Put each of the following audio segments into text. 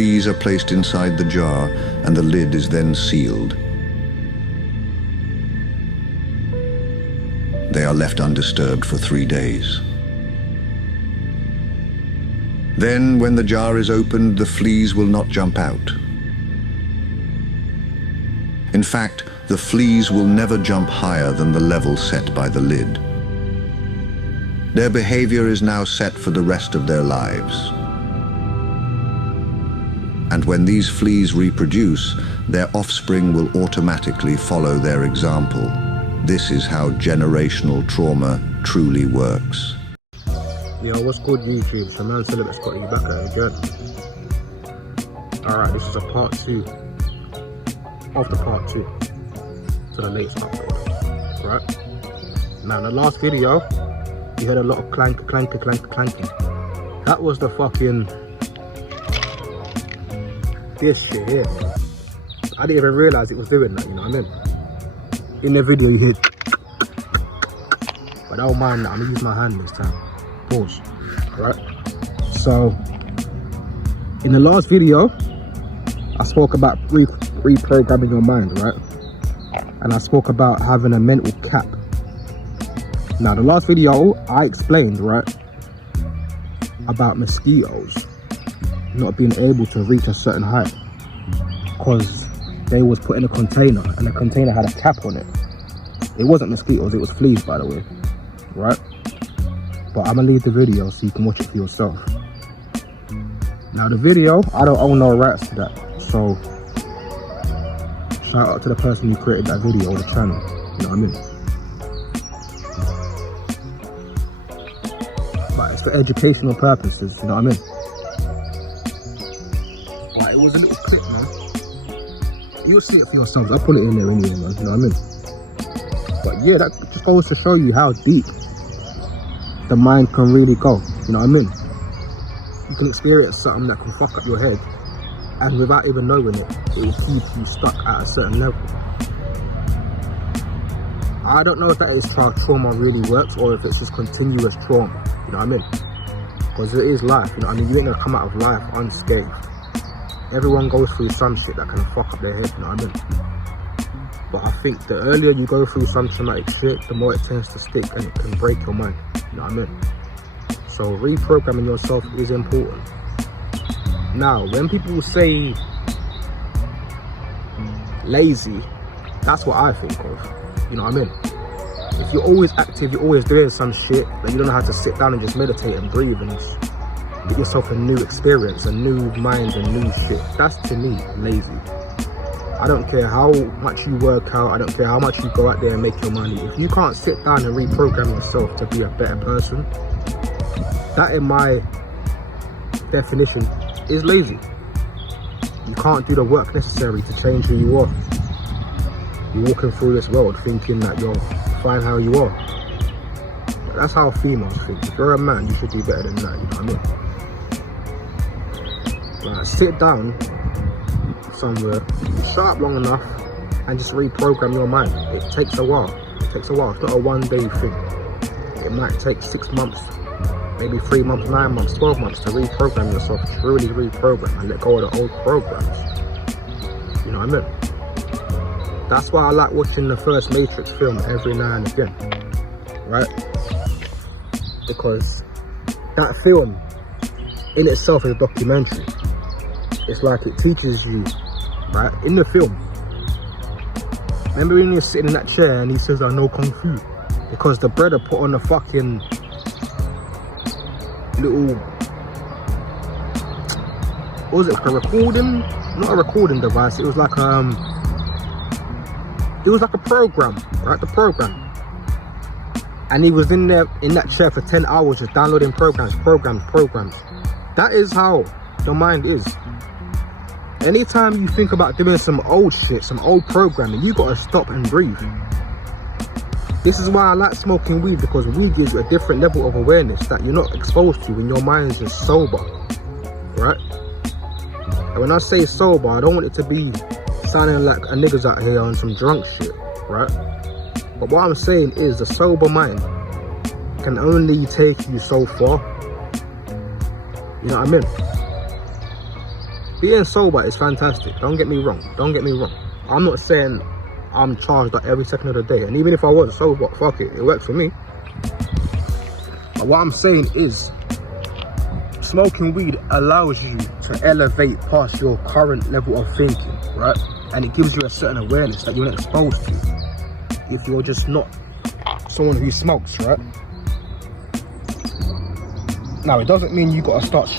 These are placed inside the jar and the lid is then sealed. They are left undisturbed for 3 days. Then, when the jar is opened, the fleas will not jump out. In fact, the fleas will never jump higher than the level set by the lid. Their behavior is now set for the rest of their lives. And when these fleas reproduce, their offspring will automatically follow their example. This is how generational trauma truly works. Yo, what's good YouTube? So man, Celibacy got you back at it again. Alright, this is a part 2 of the part 2 to the latest upload. Right? Now in the last video, you heard a lot of clanking. That was the fucking this shit here. I didn't even realise it was doing that, you know what I mean? In the video you hear, but I don't mind that, I'm gonna use my hand this time. Pause. Right? So, in the last video, I spoke about reprogramming your mind, right? And I spoke about having a mental cap. Now, the last video, I explained, right, about mosquitoes not being able to reach a certain height because they was put in a container and the container had a cap on it. It wasn't mosquitoes, it was fleas, by the way, right? But I'm gonna leave the video so you can watch it for yourself. Now the video, I don't own no rights to that, so shout out to the person who created that video or the channel, you know what I mean? But it's for educational purposes, you know what I mean? But it was a little clip, man. You'll see it for yourselves. I'll put it in there anyway, man, you know what I mean? But yeah, that just goes to show you how deep the mind can really go, you know what I mean? You can experience something that can fuck up your head, and without even knowing it, it will keep you stuck at a certain level. I don't know if that is how trauma really works, or if it's just continuous trauma, you know what I mean? Because it is life, you know what I mean? You ain't gonna come out of life unscathed. Everyone goes through some shit that can fuck up their head, you know what I mean? But I think the earlier you go through some traumatic shit, the more it tends to stick and it can break your mind, you know what I mean? So reprogramming yourself is important. Now, when people say lazy, that's what I think of, you know what I mean? If you're always active, you're always doing some shit, then you don't know how to sit down and just meditate and breathe and just get yourself a new experience, a new mind, and new shit. That's, to me, lazy. I don't care how much you work out, I don't care how much you go out there and make your money. If you can't sit down and reprogram yourself to be a better person, that in my definition is lazy. You can't do the work necessary to change who you are. You're walking through this world thinking that you're fine how you are. But that's how females think. If you're a man, you should be better than that, you know what I mean? Like, sit down somewhere, shut up long enough and just reprogram your mind. It takes a while. It takes a while. It's not a one-day thing. It might take 6 months, maybe 3 months, 9 months, 12 months to reprogram yourself, truly reprogram and let go of the old programs. You know what I mean? That's why I like watching the first Matrix film every now and again, right? Because that film in itself is a documentary. It's like it teaches you, right? In the film, remember when you're sitting in that chair and he says, I know Kung Fu? Because the brother put on a fucking little, what was it, like a recording? Not a recording device, it was like a program, right? The program. And he was in there, in that chair for 10 hours just downloading programs. That is how your mind is. Anytime you think about doing some old shit, some old programming, you gotta stop and breathe. This is why I like smoking weed, because weed gives you a different level of awareness that you're not exposed to when your mind is just sober, right? And when I say sober, I don't want it to be sounding like a niggas out here on some drunk shit, right? But what I'm saying is, a sober mind can only take you so far. You know what I mean? being sober is fantastic. Don't get me wrong. I'm not saying I'm charged up every second of the day. And even if I was sober, fuck it. It works for me. But what I'm saying is, smoking weed allows you to elevate past your current level of thinking, right? And it gives you a certain awareness that you're not exposed to if you're just not someone who smokes, right? Now, it doesn't mean you gotta start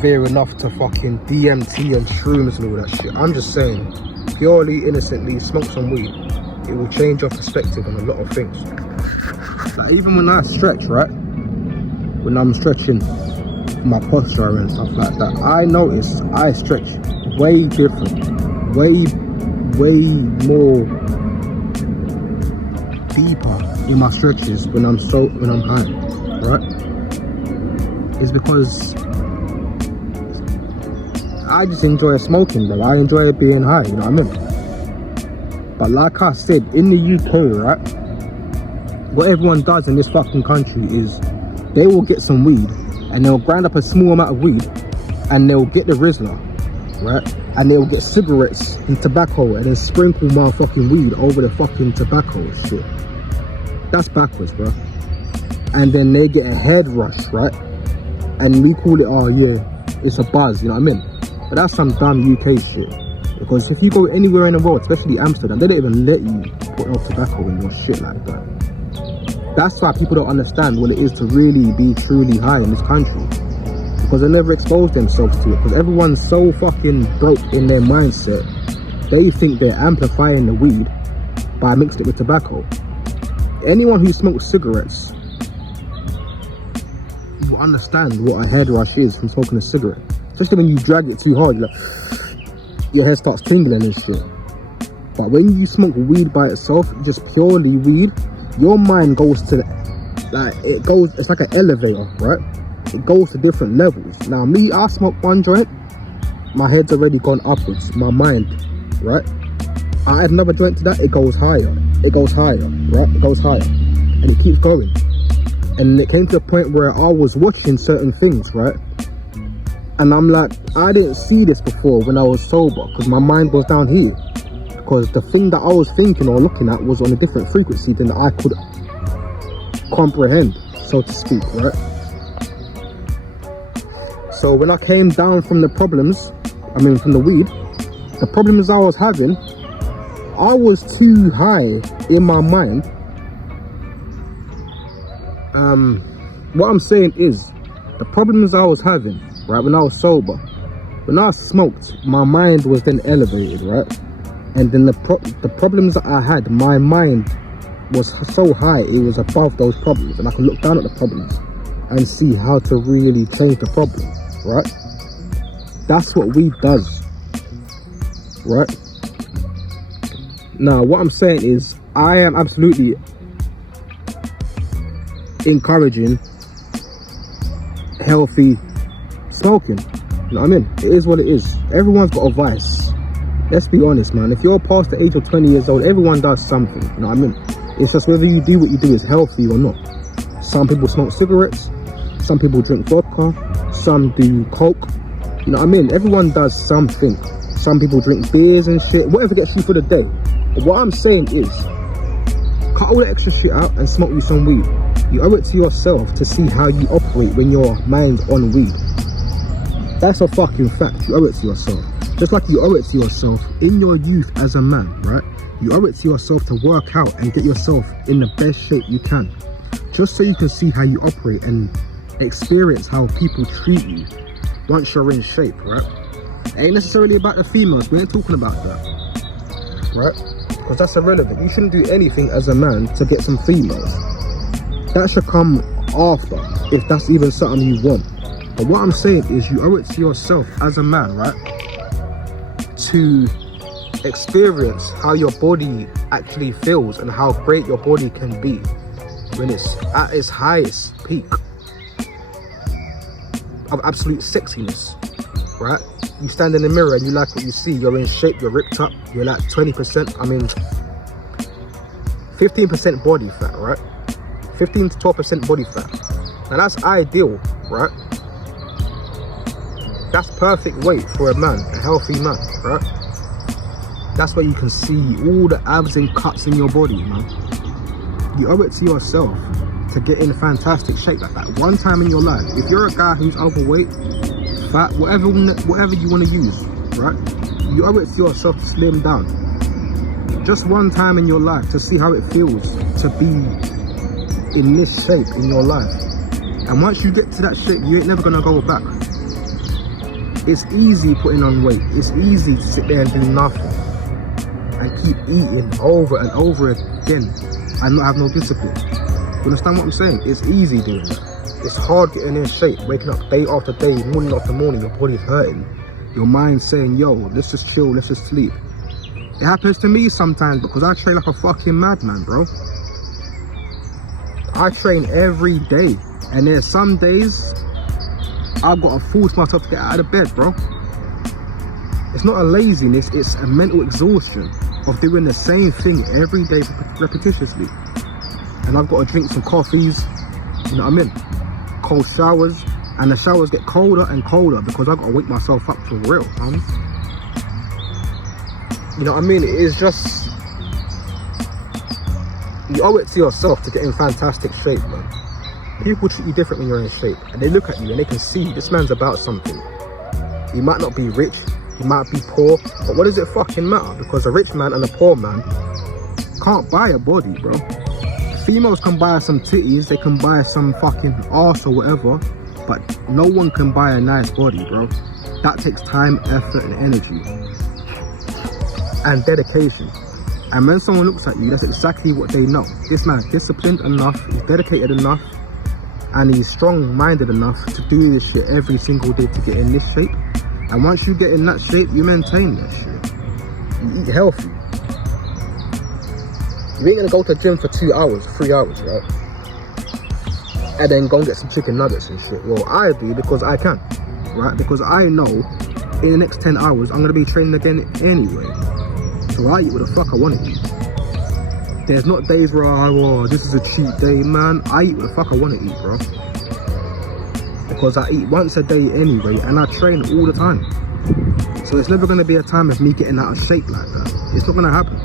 veering off to fucking DMT and shrooms and all that shit. I'm just saying, purely innocently, smoke some weed. It will change your perspective on a lot of things. Like, even when I stretch, right? When I'm stretching my posture and stuff like that, I notice I stretch way different, way more deeper in my stretches when I'm high, right? It's because I just enjoy smoking, bro. I enjoy being high, you know what I mean? But like I said, in the UK, right, what everyone does in this fucking country is they will get some weed and they'll grind up a small amount of weed and they'll get the Rizzler, right? And they'll get cigarettes and tobacco and then sprinkle motherfucking weed over the fucking tobacco and shit. That's backwards, bro. And then they get a head rush, right? And we call it, oh yeah, it's a buzz, you know what I mean? But that's some dumb UK shit. Because if you go anywhere in the world, especially Amsterdam, they don't even let you put no tobacco in your shit like that. That's why people don't understand what it is to really be truly high in this country. Because they never expose themselves to it. Because everyone's so fucking broke in their mindset. They think they're amplifying the weed by mixing it with tobacco. Anyone who smokes cigarettes will understand what a head rush is from smoking a cigarette. Especially when you drag it too hard, you're like, your head starts tingling and shit. But when you smoke weed by itself, just purely weed, your mind goes to, it's like an elevator, right? It goes to different levels. Now me, I smoke one joint, my head's already gone upwards, my mind, right? I add another joint to that, it goes higher, right? It goes higher, and it keeps going. And it came to a point where I was watching certain things, right? And I'm like, I didn't see this before when I was sober, because my mind was down here. Because the thing that I was thinking or looking at was on a different frequency than I could comprehend, so to speak, right? So when I came down from the problems, from the weed, the problems I was having, I was too high in my mind. What I'm saying is, the problems I was having, right, when I was sober, when I smoked, my mind was then elevated, right? And then the problems that I had, my mind was so high, it was above those problems, and I could look down at the problems and see how to really change the problem, right? That's what weed does, right? Now, what I'm saying is, I am absolutely encouraging healthy smoking, you know what I mean? It is what it is. Everyone's got a vice. Let's be honest, man. If you're past the age of 20 years old, everyone does something, you know what I mean? It's just whether you do what you do is healthy or not. Some people smoke cigarettes, some people drink vodka, some do coke, you know what I mean? Everyone does something. Some people drink beers and shit, whatever gets you for the day. But what I'm saying is, cut all the extra shit out and smoke you some weed. You owe it to yourself to see how you operate when your mind's on weed. That's a fucking fact. You owe it to yourself. Just like you owe it to yourself in your youth as a man, right? You owe it to yourself to work out and get yourself in the best shape you can. Just so you can see how you operate and experience how people treat you once you're in shape, right? It ain't necessarily about the females. We ain't talking about that, right? Because that's irrelevant. You shouldn't do anything as a man to get some females. That should come after, if that's even something you want. But what I'm saying is, you owe it to yourself as a man, right, to experience how your body actually feels and how great your body can be when it's at its highest peak of absolute sexiness, right? You stand in the mirror and you like what you see. You're in shape, you're ripped up, you're like 20%, 15% body fat, right? 15 to 12% body fat. Now that's ideal, right? That's perfect weight for a man, a healthy man, right? That's where you can see all the abs and cuts in your body, man. You owe it to yourself to get in fantastic shape like that. One time in your life, if you're a guy who's overweight, fat, whatever you want to use, right? You owe it to yourself to slim down. Just one time in your life to see how it feels to be in this shape in your life. And once you get to that shape, you ain't never gonna go back. It's easy putting on weight. It's easy to sit there and do nothing and keep eating over and over again and not have no discipline. You understand what I'm saying? It's easy doing that. It's hard getting in shape, waking up day after day, morning after morning, your body's hurting. Your mind's saying, yo, let's just chill, let's just sleep. It happens to me sometimes because I train like a fucking madman, bro. I train every day. And there's some days I've got to force myself to get out of bed, bro. It's not a laziness, it's a mental exhaustion of doing the same thing every day repetitiously. And I've got to drink some coffees, you know what I mean? Cold showers, and the showers get colder and colder because I've got to wake myself up for real, man. You know what I mean? It is just, you owe it to yourself to get in fantastic shape, man. People treat you different when you're in shape, and they look at you and they can see this man's about something. He might not be rich, he might be poor, but what does it fucking matter? Because a rich man and a poor man can't buy a body, bro. Females can buy some titties, they can buy some fucking arse or whatever, but no one can buy a nice body, bro. That takes time, effort and energy and dedication. And when someone looks at you, that's exactly what they know. This man's disciplined enough, he's dedicated enough, and he's strong-minded enough to do this shit every single day to get in this shape. And once you get in that shape, you maintain that shit. You eat healthy. You ain't gonna go to the gym for 2 hours, 3 hours, right? And then go and get some chicken nuggets and shit. Well, I do because I can, right? Because I know in the next 10 hours, I'm gonna be training again anyway. So I eat what the fuck I want to eat. There's not days where this is a cheat day, man. I eat what the fuck I want to eat, bro. Because I eat once a day anyway, and I train all the time. So it's never going to be a time of me getting out of shape like that. It's not going to happen.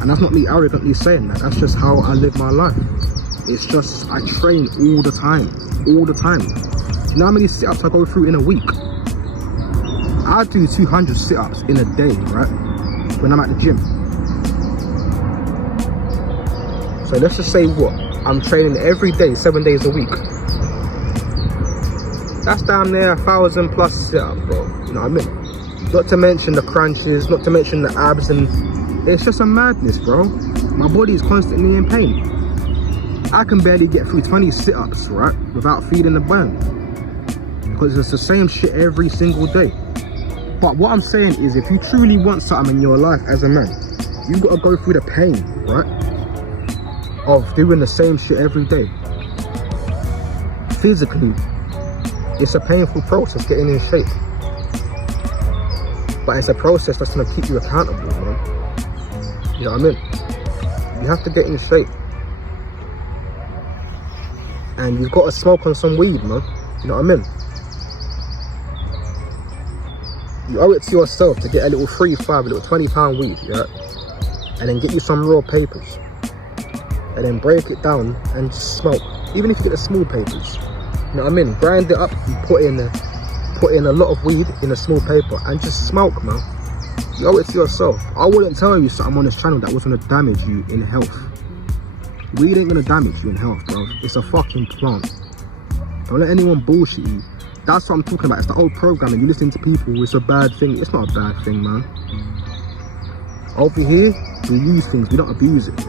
And that's not me arrogantly saying that. That's just how I live my life. It's just, I train all the time. All the time. Do you know how many sit-ups I go through in a week? I do 200 sit-ups in a day, right? When I'm at the gym. So let's just say what? I'm training every day, 7 days a week. That's down there 1,000 plus sit-ups, bro. You know what I mean? Not to mention the crunches, not to mention the abs, and it's just a madness, bro. My body is constantly in pain. I can barely get through 20 sit-ups, right? Without feeding the band. Because it's the same shit every single day. But what I'm saying is, if you truly want something in your life as a man, you gotta go through the pain, right? Of doing the same shit every day. Physically, it's a painful process getting in shape. But it's a process that's gonna keep you accountable, man. You know what I mean? You have to get in shape. And you've got to smoke on some weed, man. You know what I mean? You owe it to yourself to get a little 3-5, a little £20 weed, yeah? And then get you some raw papers. And then break it down and just smoke. Even if you get the small papers. You know what I mean? Grind it up and put in a lot of weed in a small paper and just smoke, man. You owe it to yourself. I wouldn't tell you something on this channel that was gonna damage you in health. Weed ain't gonna damage you in health, bro. It's a fucking plant. Don't let anyone bullshit you. That's what I'm talking about. It's the old programming. You listen to people, it's a bad thing. It's not a bad thing, man. Over here, we use things, we don't abuse it.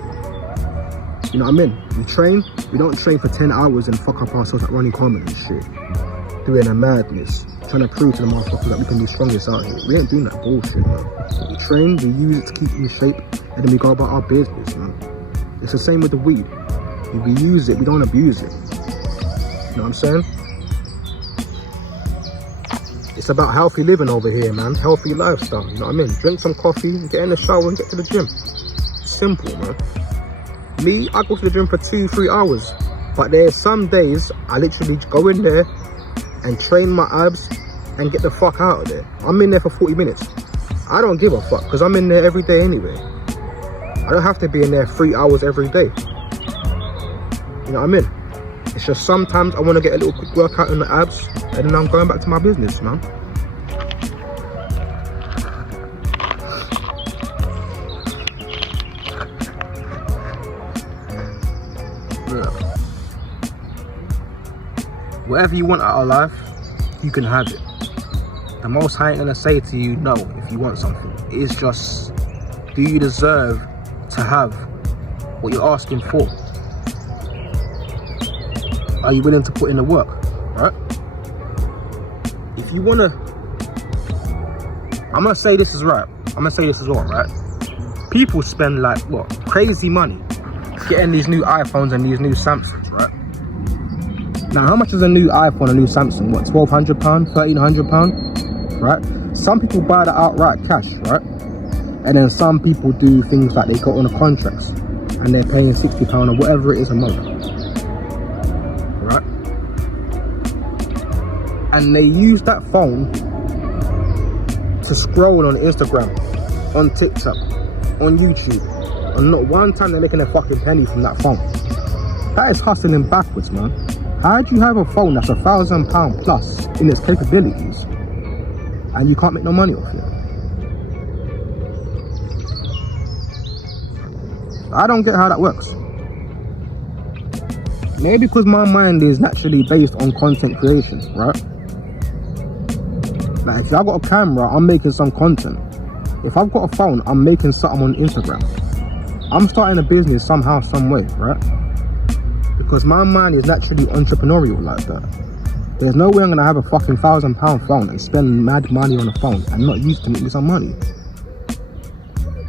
You know what I mean? We train, we don't train for 10 hours and fuck up ourselves like Ronnie Coleman and shit. Doing a madness. Trying to prove to the motherfuckers that we can be strongest out here. We ain't doing that bullshit, man. We train, we use it to keep in shape, and then we go about our business, man. It's the same with the weed. We use it, we don't abuse it. You know what I'm saying? It's about healthy living over here, man. Healthy lifestyle, you know what I mean? Drink some coffee, get in the shower and get to the gym. Simple, man. Me, I go to the gym for 2-3 hours. But there's some days I literally go in there and train my abs and get the fuck out of there. I'm in there for 40 minutes. I don't give a fuck, because I'm in there every day anyway. I don't have to be in there 3 hours every day. You know what I mean? It's just sometimes I want to get a little quick workout in the abs, and then I'm going back to my business, man. Yeah. Whatever you want out of life, you can have it. The Most High ain't gonna say to you no if you want something. It's just, do you deserve to have what you're asking for? Are you willing to put in the work, right? If you wanna, I'm gonna say this is right. I'm gonna say this as well, right? People spend like, what, crazy money getting these new iPhones and these new Samsungs, right? Now, how much is a new iPhone, a new Samsung? What, £1,200, £1,300, right? Some people buy that outright cash, right? And then some people do things like they go on the contracts and they're paying £60 or whatever it is a month, right? And they use that phone to scroll on Instagram, on TikTok, on YouTube, and not one time they're making a fucking penny from that phone. That is hustling backwards, man. How do you have a phone that's £1,000 plus in its capabilities and you can't make no money off it? I don't get how that works. Maybe because my mind is naturally based on content creation, right? Like if I've got a camera, I'm making some content. If I've got a phone, I'm making something on Instagram. I'm starting a business somehow, some way, right? Because my mind is naturally entrepreneurial like that. There's no way I'm gonna have a fucking £1,000 phone and spend mad money on a phone and not use it to make me some money.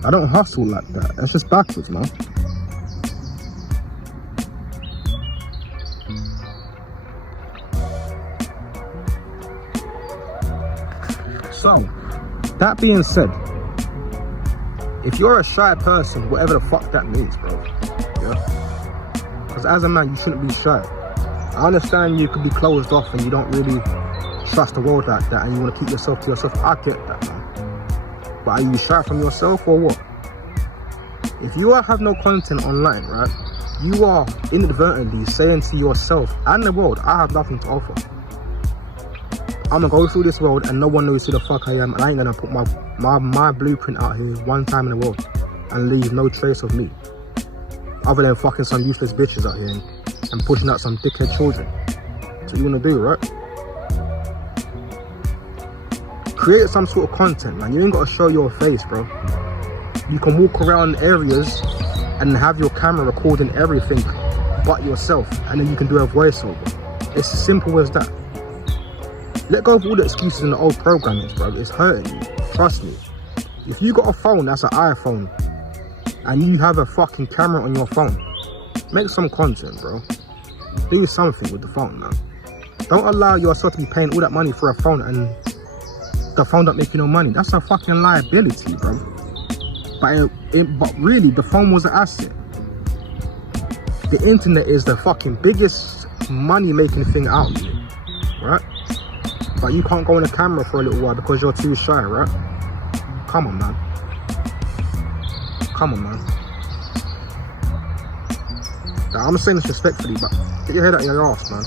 I don't hustle like that. That's just backwards, man. So, that being said, if you're a shy person, whatever the fuck that means, bro, yeah? Because as a man, you shouldn't be shy. I understand you could be closed off and you don't really trust the world like that and you want to keep yourself to yourself. I get that, man. But are you shy from yourself or what? If you have no content online, right, you are inadvertently saying to yourself and the world, I have nothing to offer. I'm gonna go through this world and no one knows who the fuck I am, and I ain't gonna put my blueprint out here one time in the world and leave no trace of me. Other than fucking some useless bitches out here and pushing out some dickhead children. That's what you wanna do, right? Create some sort of content, man. You ain't gotta show your face, bro. You can walk around areas and have your camera recording everything but yourself, and then you can do a voiceover. It's as simple as that. Let go of all the excuses in the old programming, bro. It's hurting you. Trust me. If you got a phone that's an iPhone and you have a fucking camera on your phone, make some content, bro. Do something with the phone, man. Don't allow yourself to be paying all that money for a phone and the phone don't make you no money. That's a fucking liability, bro. But really, the phone was an asset. The internet is the fucking biggest money-making thing out there, right? But you can't go on the camera for a little while because you're too shy, right? Come on, man. Come on, man. Now, I'm saying this respectfully, but get your head out of your ass, man.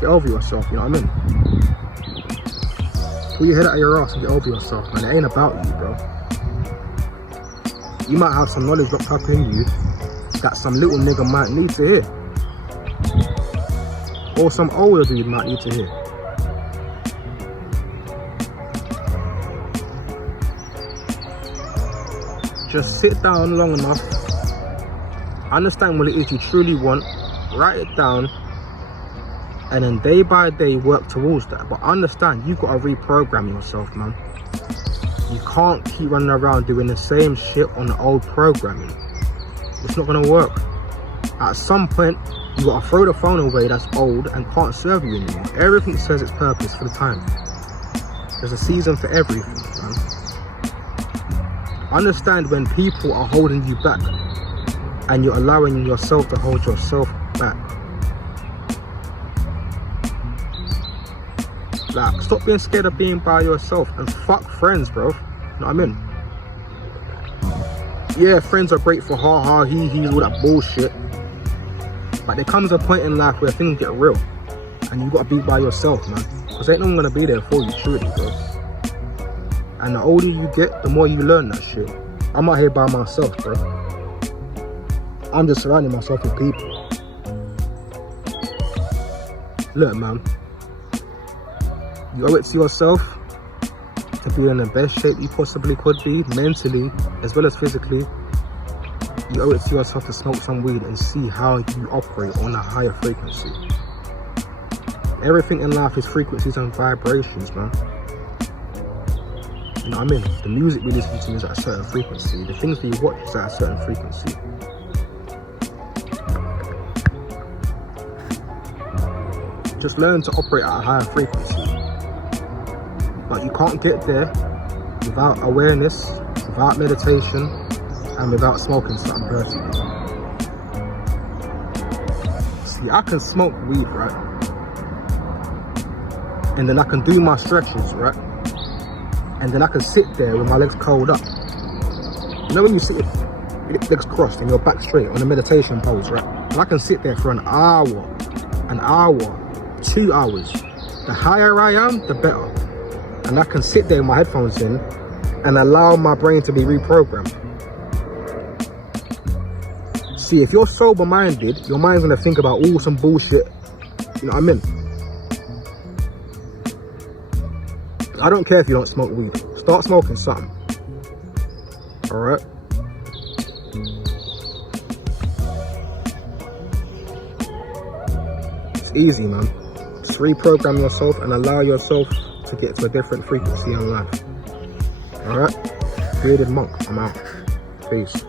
Get over yourself, you know what I mean? Pull your head out of your ass and get over yourself, man. It ain't about you, bro. You might have some knowledge locked up in you that some little nigga might need to hear. Or some older dude might need to hear. Just sit down long enough, understand what it is you truly want, write it down, and then day by day work towards that. But understand, you've got to reprogram yourself, man. You can't keep running around doing the same shit on the old programming. It's not gonna work. At some point, you gotta throw the phone away that's old and can't serve you anymore. Everything serves its purpose for the time. There's a season for everything, man. Understand when people are holding you back and you're allowing yourself to hold yourself back. Like, stop being scared of being by yourself and fuck friends, bro. You know what I mean? Yeah, friends are great for ha-ha, he-he, all that bullshit. But there comes a point in life where things get real. And you gotta be by yourself, man. Because ain't no one gonna be there for you, truly, bro. And the older you get, the more you learn that shit. I'm out here by myself, bro. I'm just surrounding myself with people. Look, man. You owe it to yourself to be in the best shape you possibly could be, mentally as well as physically. You owe it to yourself to smoke some weed and see how you operate on a higher frequency. Everything in life is frequencies and vibrations, man. You know what I mean? The music we listen to is at a certain frequency. The things we watch is at a certain frequency. Just learn to operate at a higher frequency. But you can't get there without awareness, without meditation, and without smoking something dirty. See, I can smoke weed, right? And then I can do my stretches, right? And then I can sit there with my legs curled up. You know when you sit with your legs crossed and your back straight on a meditation pose, right? And I can sit there for an hour, 2 hours. The higher I am, the better. And I can sit there with my headphones in and allow my brain to be reprogrammed. See, if you're sober-minded, your mind's gonna think about all some bullshit. You know what I mean? I don't care if you don't smoke weed. Start smoking something. Alright? It's easy, man. Just reprogram yourself and allow yourself to get to a different frequency in life. Alright? Bearded Monk, I'm out. Peace.